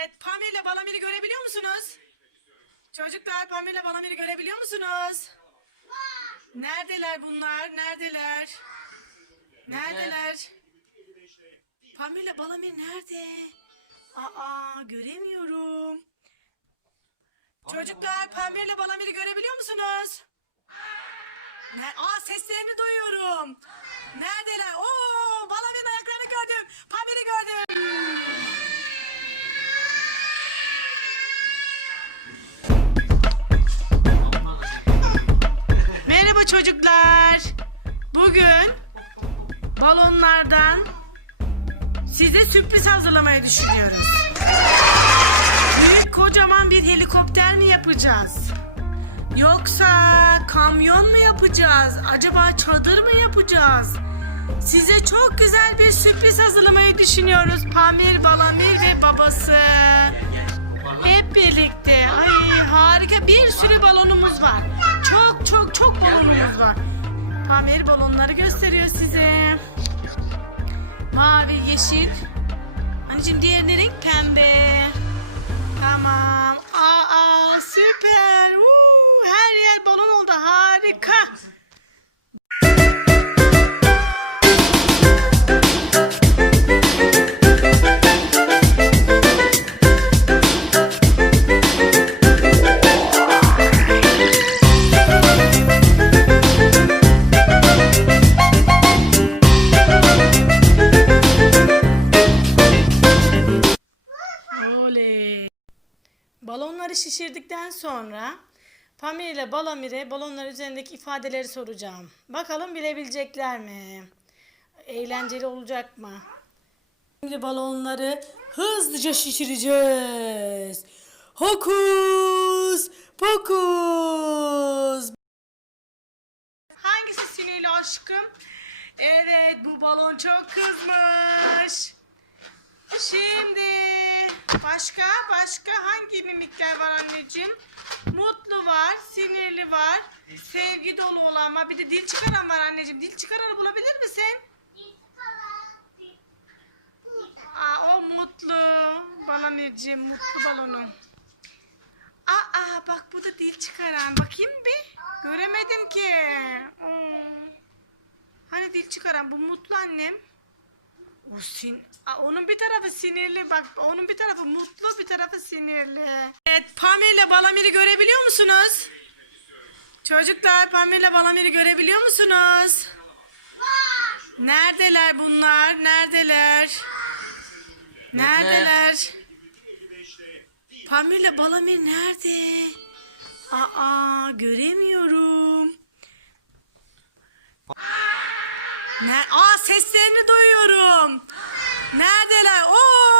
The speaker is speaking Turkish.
Evet, Pamir ile Balamir'i görebiliyor musunuz? Çocuklar Pamir ile Balamir'i görebiliyor musunuz? Neredeler bunlar? Neredeler? Neredeler? Pamir ile Balamir nerede? Aa göremiyorum. Çocuklar Pamir ile Balamir'i görebiliyor musunuz? Ne? Aa seslerini duyuyorum. Neredeler? Çocuklar. Bugün balonlardan size sürpriz hazırlamayı düşünüyoruz. Büyük kocaman bir helikopter mi yapacağız? Yoksa kamyon mu yapacağız? Acaba çadır mı yapacağız? Size çok güzel bir sürpriz hazırlamayı düşünüyoruz. Pamir, Balamir ve babası. Hep birlikte. Ay harika bir sürü balonumuz var. Çok çok çok. Pamir balonları gösteriyor size. Mavi, yeşil. Anneciğim diğerine renk pembe. Tamam. Aa süper. Woo, her yer balon oldu. Harika. Balonları şişirdikten sonra Pamir ile Balamir'e balonlar üzerindeki ifadeleri soracağım. Bakalım bilebilecekler mi? Eğlenceli olacak mı? Şimdi balonları hızlıca şişireceğiz. Hokus pokus. Hangisi sinirli aşkım? Evet bu balon çok kızmış. Şimdi başka başka hangi mimikler var anneciğim? Mutlu var, sinirli var, sevgi dolu olan var. Bir de dil çıkaran var anneciğim. Dil çıkaranı bulabilir misin? Aa o mutlu. Balamirciğim mutlu balonu. Aa bak bu da dil çıkaran. Bakayım bir. Göremedim ki. Oo. Hani dil çıkaran bu mutlu annem. O sin onun bir tarafı sinirli bak onun bir tarafı mutlu bir tarafı sinirli. Evet Pamir ile Balamir'i görebiliyor musunuz? Çocuklar Pamir ile Balamir'i görebiliyor musunuz? Neredeler bunlar? Neredeler? Neredeler? Pamir ile Balamir nerede? Aa göremiyorum. Ne? Aa seslerini duyuyorum. Neredeler? Oo,